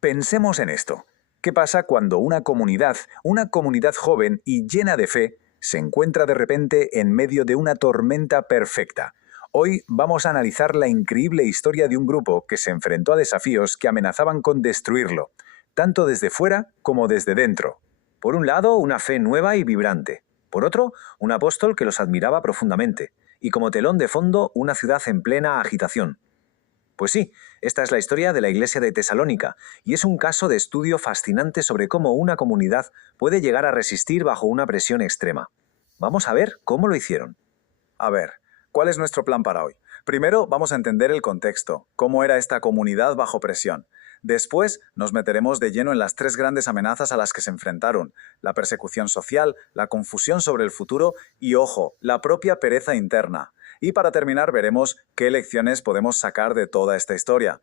Pensemos en esto. ¿Qué pasa cuando una comunidad joven y llena de fe, se encuentra de repente en medio de una tormenta perfecta? Hoy vamos a analizar la increíble historia de un grupo que se enfrentó a desafíos que amenazaban con destruirlo, tanto desde fuera como desde dentro. Por un lado, una fe nueva y vibrante. Por otro, un apóstol que los admiraba profundamente. Y como telón de fondo, una ciudad en plena agitación. Pues sí, esta es la historia de la iglesia de Tesalónica, y es un caso de estudio fascinante sobre cómo una comunidad puede llegar a resistir bajo una presión extrema. Vamos a ver cómo lo hicieron. A ver, ¿cuál es nuestro plan para hoy? Primero vamos a entender el contexto, cómo era esta comunidad bajo presión. Después nos meteremos de lleno en las tres grandes amenazas a las que se enfrentaron: la persecución social, la confusión sobre el futuro y, ojo, la propia pereza interna. Y para terminar veremos qué lecciones podemos sacar de toda esta historia.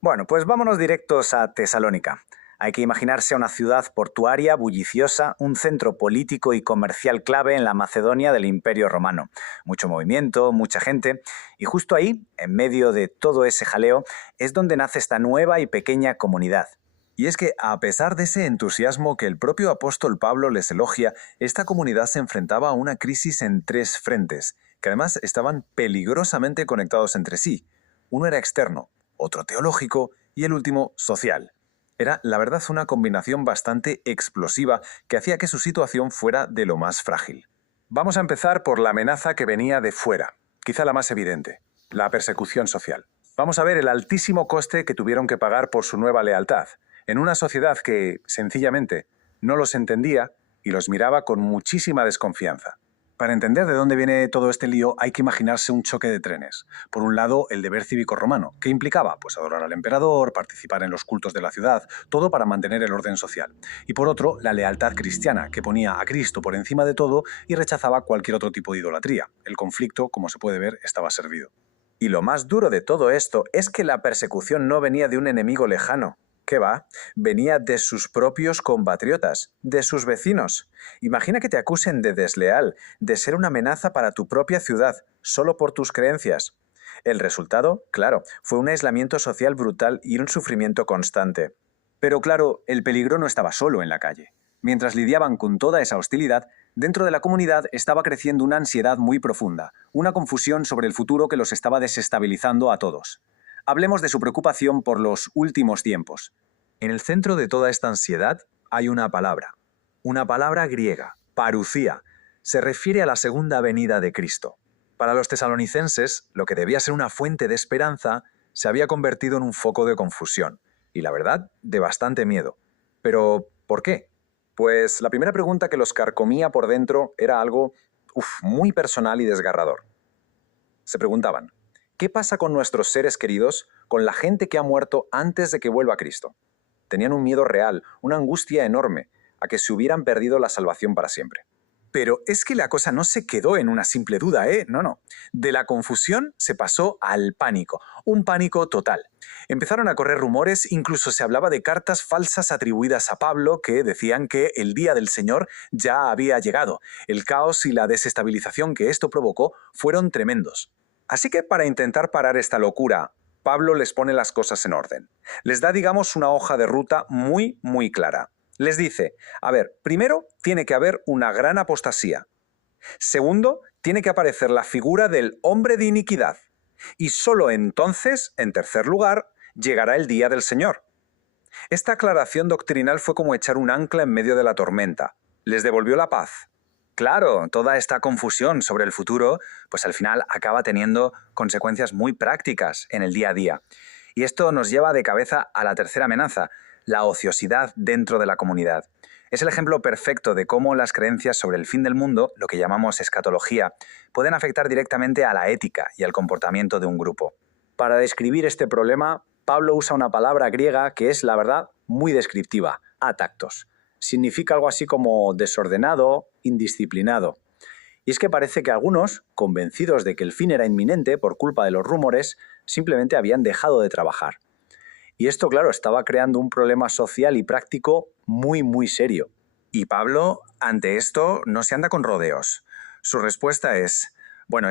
Bueno, pues vámonos directos a Tesalónica. Hay que imaginarse una ciudad portuaria, bulliciosa, un centro político y comercial clave en la Macedonia del Imperio Romano. Mucho movimiento, mucha gente, y justo ahí, en medio de todo ese jaleo, es donde nace esta nueva y pequeña comunidad. Y es que, a pesar de ese entusiasmo que el propio apóstol Pablo les elogia, esta comunidad se enfrentaba a una crisis en tres frentes, que además estaban peligrosamente conectados entre sí. Uno era externo, otro teológico y el último social. Era, la verdad, una combinación bastante explosiva que hacía que su situación fuera de lo más frágil. Vamos a empezar por la amenaza que venía de fuera, quizá la más evidente: la persecución social. Vamos a ver el altísimo coste que tuvieron que pagar por su nueva lealtad, en una sociedad que, sencillamente, no los entendía y los miraba con muchísima desconfianza. Para entender de dónde viene todo este lío hay que imaginarse un choque de trenes. Por un lado, el deber cívico romano. ¿Qué implicaba? Pues adorar al emperador, participar en los cultos de la ciudad, todo para mantener el orden social. Y por otro, la lealtad cristiana, que ponía a Cristo por encima de todo y rechazaba cualquier otro tipo de idolatría. El conflicto, como se puede ver, estaba servido. Y lo más duro de todo esto es que la persecución no venía de un enemigo lejano. ¿Qué va? Venía de sus propios compatriotas, de sus vecinos. Imagina que te acusen de desleal, de ser una amenaza para tu propia ciudad, solo por tus creencias. El resultado, claro, fue un aislamiento social brutal y un sufrimiento constante. Pero claro, el peligro no estaba solo en la calle. Mientras lidiaban con toda esa hostilidad, dentro de la comunidad estaba creciendo una ansiedad muy profunda, una confusión sobre el futuro que los estaba desestabilizando a todos. Hablemos de su preocupación por los últimos tiempos. En el centro de toda esta ansiedad hay una palabra griega, parucía. Se refiere a la segunda venida de Cristo. Para los tesalonicenses, lo que debía ser una fuente de esperanza se había convertido en un foco de confusión y, la verdad, de bastante miedo. Pero, ¿por qué? Pues la primera pregunta que los carcomía por dentro era algo muy personal y desgarrador. Se preguntaban: ¿qué pasa con nuestros seres queridos, con la gente que ha muerto antes de que vuelva Cristo? Tenían un miedo real, una angustia enorme, a que se hubieran perdido la salvación para siempre. Pero es que la cosa no se quedó en una simple duda, ¿eh? No. De la confusión se pasó al pánico, un pánico total. Empezaron a correr rumores, incluso se hablaba de cartas falsas atribuidas a Pablo que decían que el día del Señor ya había llegado. El caos y la desestabilización que esto provocó fueron tremendos. Así que para intentar parar esta locura, Pablo les pone las cosas en orden. Les da, digamos, una hoja de ruta muy, muy clara. Les dice: a ver, primero tiene que haber una gran apostasía. Segundo, tiene que aparecer la figura del hombre de iniquidad. Y solo entonces, en tercer lugar, llegará el día del Señor. Esta aclaración doctrinal fue como echar un ancla en medio de la tormenta. Les devolvió la paz. Claro, toda esta confusión sobre el futuro, pues al final acaba teniendo consecuencias muy prácticas en el día a día. Y esto nos lleva de cabeza a la tercera amenaza: la ociosidad dentro de la comunidad. Es el ejemplo perfecto de cómo las creencias sobre el fin del mundo, lo que llamamos escatología, pueden afectar directamente a la ética y al comportamiento de un grupo. Para describir este problema, Pablo usa una palabra griega que es, la verdad, muy descriptiva: atactos. Significa algo así como desordenado, indisciplinado. Y es que parece que algunos, convencidos de que el fin era inminente por culpa de los rumores, simplemente habían dejado de trabajar. Y esto, claro, estaba creando un problema social y práctico muy, muy serio. Y Pablo, ante esto, no se anda con rodeos. Su respuesta es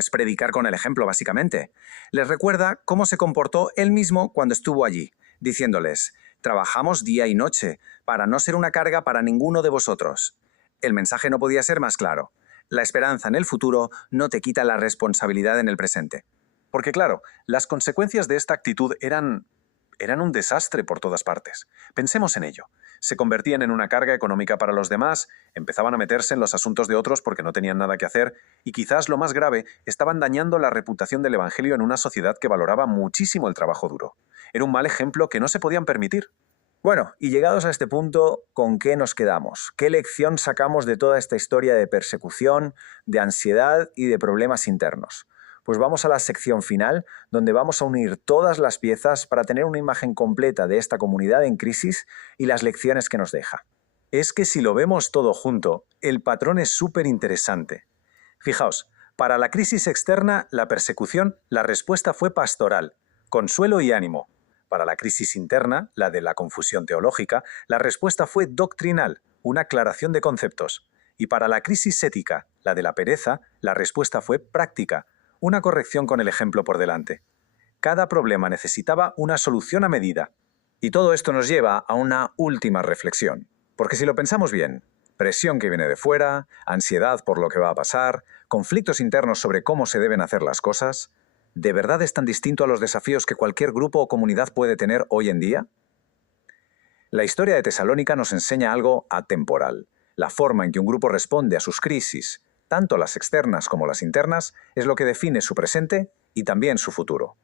predicar con el ejemplo, básicamente. Les recuerda cómo se comportó él mismo cuando estuvo allí, diciéndoles: Trabajamos día y noche para no ser una carga para ninguno de vosotros. El mensaje no podía ser más claro. La esperanza en el futuro no te quita la responsabilidad en el presente. Porque claro, las consecuencias de esta actitud eran un desastre por todas partes. Pensemos en ello. Se convertían en una carga económica para los demás, empezaban a meterse en los asuntos de otros porque no tenían nada que hacer y quizás lo más grave, estaban dañando la reputación del Evangelio en una sociedad que valoraba muchísimo el trabajo duro. Era un mal ejemplo que no se podían permitir. Bueno, y llegados a este punto, ¿con qué nos quedamos? ¿Qué lección sacamos de toda esta historia de persecución, de ansiedad y de problemas internos? Pues vamos a la sección final, donde vamos a unir todas las piezas para tener una imagen completa de esta comunidad en crisis y las lecciones que nos deja. Es que si lo vemos todo junto, el patrón es súper interesante. Fijaos, para la crisis externa, la persecución, la respuesta fue pastoral, consuelo y ánimo. Para la crisis interna, la de la confusión teológica, la respuesta fue doctrinal, una aclaración de conceptos. Y para la crisis ética, la de la pereza, la respuesta fue práctica, una corrección con el ejemplo por delante. Cada problema necesitaba una solución a medida. Y todo esto nos lleva a una última reflexión. Porque si lo pensamos bien, presión que viene de fuera, ansiedad por lo que va a pasar, conflictos internos sobre cómo se deben hacer las cosas, ¿de verdad es tan distinto a los desafíos que cualquier grupo o comunidad puede tener hoy en día? La historia de Tesalónica nos enseña algo atemporal. La forma en que un grupo responde a sus crisis, tanto las externas como las internas, es lo que define su presente y también su futuro.